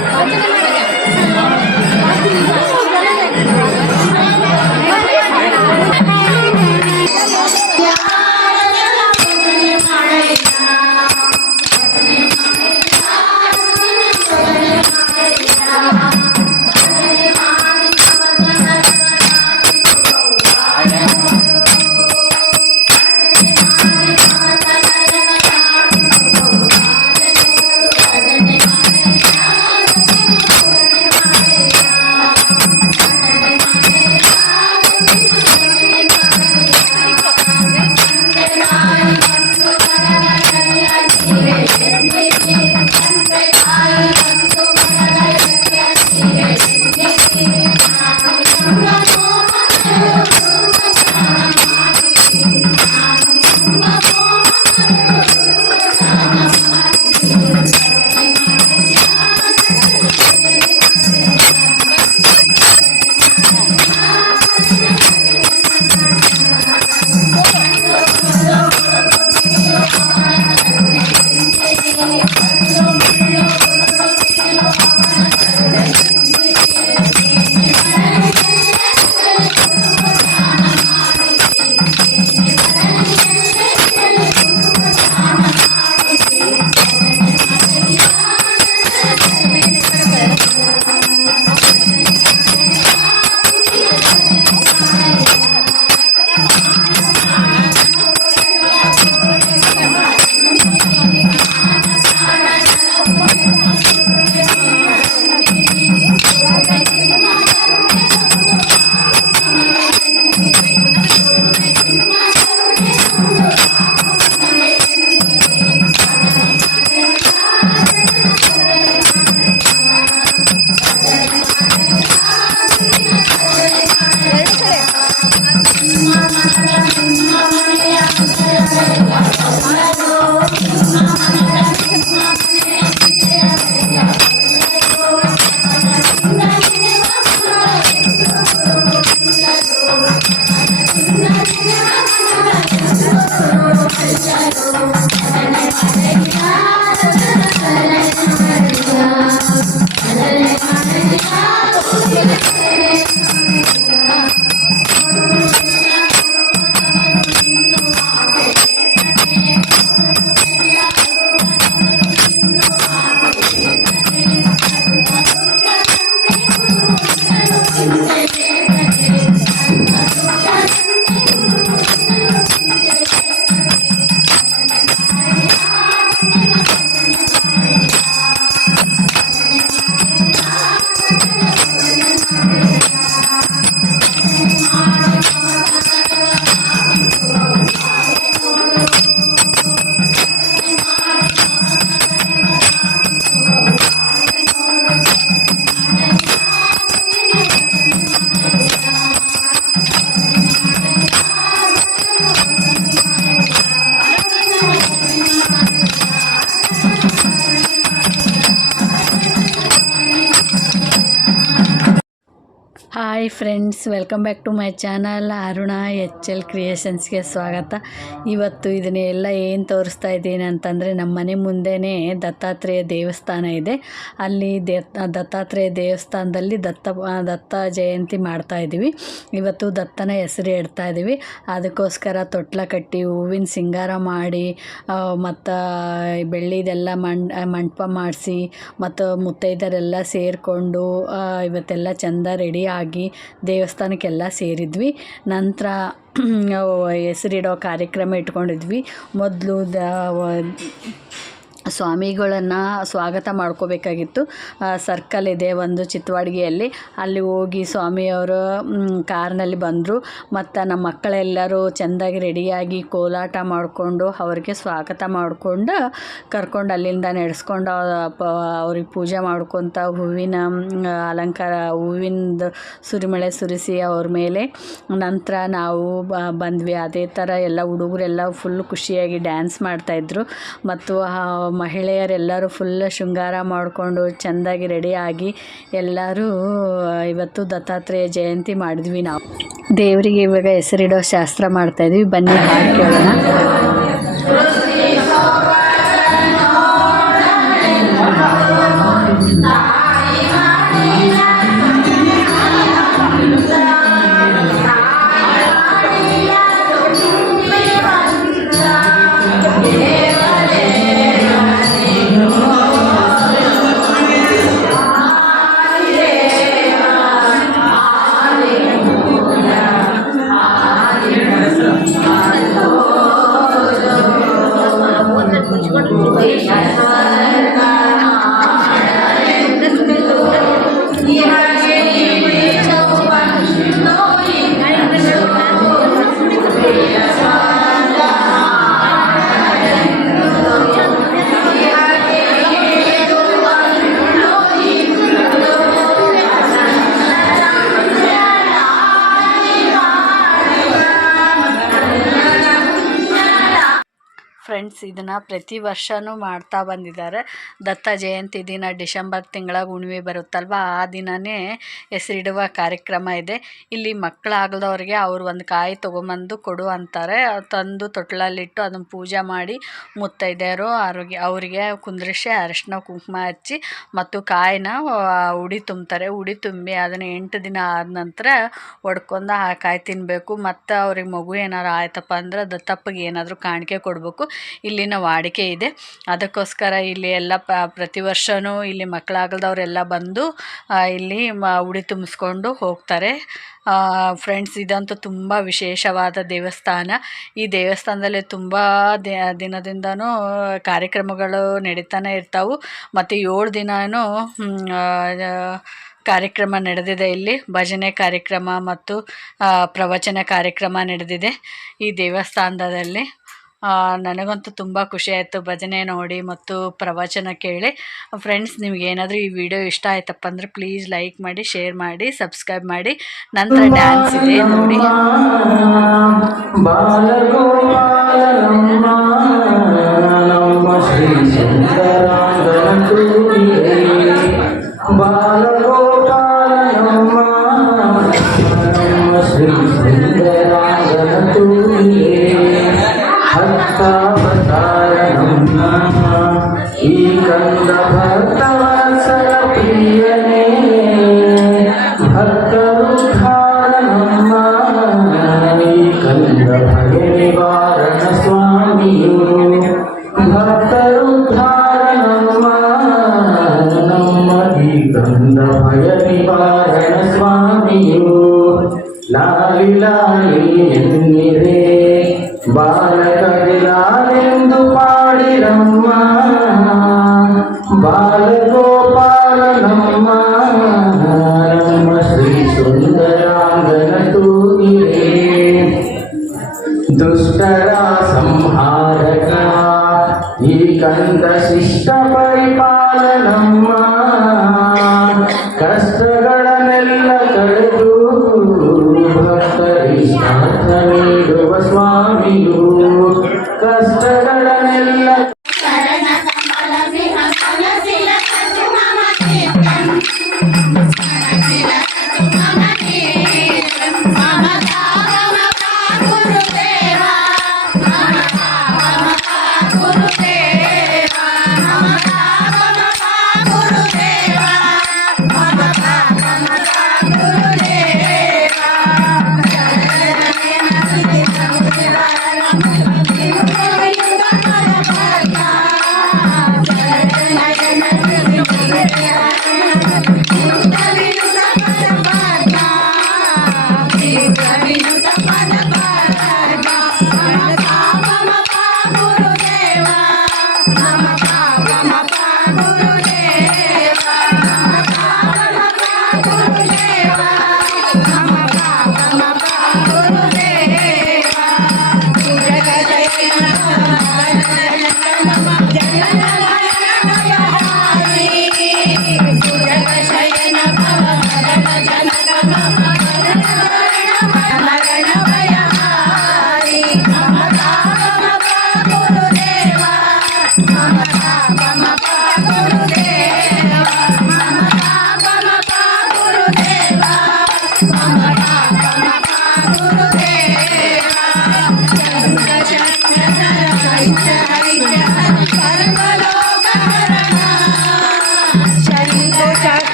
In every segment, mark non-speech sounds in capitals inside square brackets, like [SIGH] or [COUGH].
What's Thank you. Friends welcome back to my channel Aruna H L ಕ್ರಿಯೇಷನ್ಸ್ಗೆ ಸ್ವಾಗತ. ಇವತ್ತು ಇದನ್ನೆಲ್ಲ ಏನು ತೋರಿಸ್ತಾ ಇದ್ದೀನಿ ಅಂತಂದರೆ ನಮ್ಮ ಮನೆ ಮುಂದೆನೇ ದತ್ತಾತ್ರೇಯ ದೇವಸ್ಥಾನ ಇದೆ. ಅಲ್ಲಿ ದತ್ತಾತ್ರೇಯ ದೇವಸ್ಥಾನದಲ್ಲಿ ದತ್ತ ದತ್ತ ಜಯಂತಿ ಮಾಡ್ತಾ ಇದ್ದೀವಿ. ಇವತ್ತು ದತ್ತನ ಹೆಸರು ಇಡ್ತಾ ಇದ್ದೀವಿ. ಅದಕ್ಕೋಸ್ಕರ ತೊಟ್ಲ ಕಟ್ಟಿ, ಹೂವಿನ ಸಿಂಗಾರ ಮಾಡಿ ಮತ್ತು ಬೆಳ್ಳಿದೆಲ್ಲ ಮಂಡ ಮಂಟಪ ಮಾಡಿಸಿ, ಮತ್ತು ಮುತ್ತೈದರೆಲ್ಲ ಸೇರಿಕೊಂಡು ಇವತ್ತೆಲ್ಲ ಚಂದ ರೆಡಿ ಆಗಿ ದೇವಸ್ಥಾನಕ್ಕೆಲ್ಲ ಸೇರಿದ್ವಿ. ನಂತರ ಹೆಸರಿಡೋ ಕಾರ್ಯಕ್ರಮ ಇಟ್ಕೊಂಡಿದ್ವಿ. ಮೊದಲು ದ ಸ್ವಾಮಿಗಳನ್ನು ಸ್ವಾಗತ ಮಾಡ್ಕೋಬೇಕಾಗಿತ್ತು. ಸರ್ಕಲ್ ಇದೆ ಒಂದು ಚಿತ್ವಾಡಿಗೆಯಲ್ಲಿ. ಅಲ್ಲಿ ಹೋಗಿ ಸ್ವಾಮಿಯವರು ಕಾರ್ನಲ್ಲಿ ಬಂದರು. ಮತ್ತು ನಮ್ಮ ಮಕ್ಕಳೆಲ್ಲರೂ ಚೆಂದಾಗಿ ರೆಡಿಯಾಗಿ ಕೋಲಾಟ ಮಾಡಿಕೊಂಡು ಅವ್ರಿಗೆ ಸ್ವಾಗತ ಮಾಡಿಕೊಂಡು ಕರ್ಕೊಂಡು ಅಲ್ಲಿಂದ ನಡೆಸ್ಕೊಂಡು ಅವ್ರಿಗೆ ಪೂಜೆ ಮಾಡ್ಕೊತ ಹೂವಿನ ಅಲಂಕಾರ, ಹೂವಿಂದು ಸುರಿಮಳೆ ಸುರಿಸಿ ಅವ್ರ ಮೇಲೆ. ನಂತರ ನಾವು ಬಂದ್ವಿ. ಅದೇ ಥರ ಎಲ್ಲ ಹುಡುಗರೆಲ್ಲ ಫುಲ್ ಖುಷಿಯಾಗಿ ಡ್ಯಾನ್ಸ್ ಮಾಡ್ತಾಯಿದ್ರು ಮತ್ತು ಮಹಿಳೆಯರೆಲ್ಲರೂ ಫುಲ್ ಶೃಂಗಾರ ಮಾಡಿಕೊಂಡು ಚೆಂದಾಗಿ ರೆಡಿಯಾಗಿ ಎಲ್ಲರೂ ಇವತ್ತು ದತ್ತಾತ್ರೇಯ ಜಯಂತಿ ಮಾಡಿದ್ವಿ ನಾವು. ದೇವರಿಗೆ ಇವಾಗ ಹೆಸರಿಡೋ ಶಾಸ್ತ್ರ ಮಾಡ್ತಾಯಿದ್ವಿ ಬನ್ನಿ ಹಾಡು ಕೇಳೋಣ. ಫ್ರೆಂಡ್ಸ್ ಇದನ್ನು ಪ್ರತಿ ವರ್ಷವೂ ಮಾಡ್ತಾ ಬಂದಿದ್ದಾರೆ. ದತ್ತ ಜಯಂತಿ ದಿನ ಡಿಸೆಂಬರ್ ತಿಂಗಳಾಗ ಹುಣ್ಣಿಮೆ ಬರುತ್ತಲ್ವ? ಆ ದಿನವೇ ಹೆಸರಿಡುವ ಕಾರ್ಯಕ್ರಮ ಇದೆ. ಇಲ್ಲಿ ಮಕ್ಕಳಾಗದವ್ರಿಗೆ ಅವರು ಒಂದು ಕಾಯಿ ತೊಗೊಂಬಂದು ಕೊಡು ಅಂತಾರೆ. ತಂದು ತೊಟ್ಲಲ್ಲಿಟ್ಟು ಅದನ್ನು ಪೂಜೆ ಮಾಡಿ ಮುತ್ತೈದೆಯರು ಅವ್ರಿಗೆ ಅವರಿಗೆ ಕುಂದ್ರಿಸಿ ಅರಿಶಿನ ಕುಂಕುಮ ಹಚ್ಚಿ ಮತ್ತು ಕಾಯಿನ ಉಡಿ ತುಂಬ್ತಾರೆ. ಉಡಿ ತುಂಬಿ ಅದನ್ನು ಎಂಟು ದಿನ ಆದ ನಂತರ ಒಡ್ಕೊಂಡು ಆ ಕಾಯಿ ತಿನ್ನಬೇಕು ಮತ್ತು ಅವ್ರಿಗೆ ಮಗು ಏನಾರು ಆಯ್ತಪ್ಪ ಅಂದ್ರೆ ದತ್ತಪ್ಪಗೆ ಏನಾದರೂ ಕಾಣಿಕೆ ಕೊಡಬೇಕು. ಇಲ್ಲಿನ ವಾಡಿಕೆ ಇದೆ. ಅದಕ್ಕೋಸ್ಕರ ಇಲ್ಲಿ ಎಲ್ಲ ಪ್ರತಿ ವರ್ಷವೂ ಇಲ್ಲಿ ಮಕ್ಕಳಾಗಲ್ದವರೆಲ್ಲ ಬಂದು ಇಲ್ಲಿ ಮ, ಉಡಿ ತುಂಬಿಸ್ಕೊಂಡು ಹೋಗ್ತಾರೆ. ಫ್ರೆಂಡ್ಸ್, ಇದಂತೂ ತುಂಬ ವಿಶೇಷವಾದ ದೇವಸ್ಥಾನ. ಈ ದೇವಸ್ಥಾನದಲ್ಲಿ ತುಂಬ ದಿನದಿಂದನೂ ಕಾರ್ಯಕ್ರಮಗಳು ನಡೀತಾನೆ ಇರ್ತಾವೆ. ಮತ್ತು ಏಳು ದಿನವೂ ಕಾರ್ಯಕ್ರಮ ನಡೆದಿದೆ ಇಲ್ಲಿ. ಭಜನೆ ಕಾರ್ಯಕ್ರಮ ಮತ್ತು ಪ್ರವಚನ ಕಾರ್ಯಕ್ರಮ ನಡೆದಿದೆ ಈ ದೇವಸ್ಥಾನದಲ್ಲಿ. ನನಗಂತೂ ತುಂಬ ಖುಷಿ ಆಯಿತು. ಭಜನೆ ನೋಡಿ ಮತ್ತು ಪ್ರವಚನ ಕೇಳಿ. ಫ್ರೆಂಡ್ಸ್ ನಿಮಗೇನಾದರೂ ಏನಾದರೂ ಈ ವಿಡಿಯೋ ಇಷ್ಟ ಆಯ್ತಪ್ಪ ಅಂದರೆ ಪ್ಲೀಸ್ ಲೈಕ್ ಮಾಡಿ ಶೇರ್ ಮಾಡಿ ಸಬ್ಸ್ಕ್ರೈಬ್ ಮಾಡಿ. ನಂತರ ಡ್ಯಾನ್ಸ್ ಇದೆ ನೋಡಿ. ಶ್ರೀ சுவாமியோ லாலிலாலி என்கிறே బాలకడిలాలెందు పాడిరమ్మ బాలగోపాలనమ్మ రమ్మ శ్రీ సుందరాంగనతో దుష్టరా సంహారక ఈ కంద శిష్ట పరిపాలనమ్మ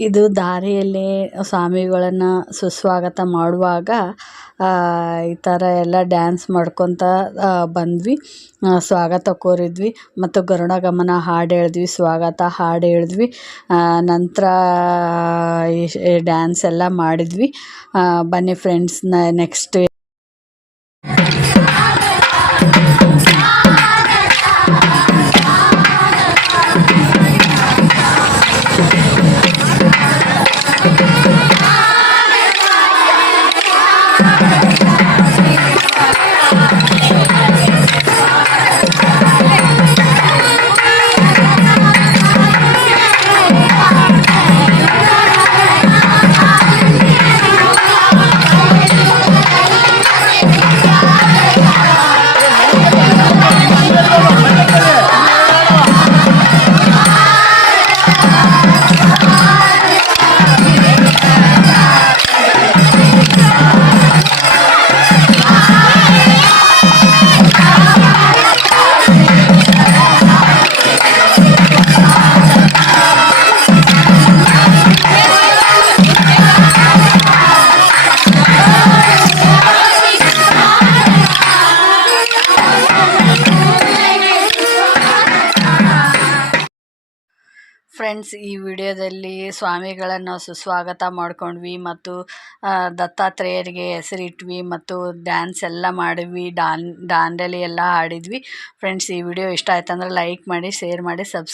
ಇದು ದಾರಿಯಲ್ಲಿ ಸ್ವಾಮಿಗಳನ್ನು ಸುಸ್ವಾಗತ ಮಾಡುವಾಗ ಈ ಥರ ಎಲ್ಲ ಡ್ಯಾನ್ಸ್ ಮಾಡ್ಕೊತ ಬಂದ್ವಿ. ಸ್ವಾಗತ ಕೋರಿದ್ವಿ. ಮತ್ತು ಗರುಣ ಗಮನ ಹಾಡು ಹೇಳಿದ್ವಿ, ಸ್ವಾಗತ ಹಾಡು ಹೇಳಿದ್ವಿ. ನಂತರ ಈ ಡ್ಯಾನ್ಸ್ ಎಲ್ಲ ಮಾಡಿದ್ವಿ. ಬನ್ನಿ friends next Thank [LAUGHS] you. Friends ಈ ವಿಡಿಯೋದಲ್ಲಿ ಸ್ವಾಮಿಗಳನ್ನು ಸುಸ್ವಾಗತ ಮಾಡ್ಕೊಂಡ್ವಿ ಮತ್ತು ದತ್ತಾತ್ರೇಯರಿಗೆ ಹೆಸರಿಟ್ವಿ ಮತ್ತು ಡ್ಯಾನ್ಸ್ ಎಲ್ಲ ಮಾಡಿದ್ವಿ, ಡಾನ್, ದಾಂಡೇಲಿ ಎಲ್ಲ ಆಡಿದ್ವಿ ಫ್ರೆಂಡ್ಸ್ ಈ ವಿಡಿಯೋ ಇಷ್ಟ ಆಯ್ತಂದ್ರೆ ಲೈಕ್ ಮಾಡಿ ಶೇರ್ ಮಾಡಿ ಸಬ್ಸ್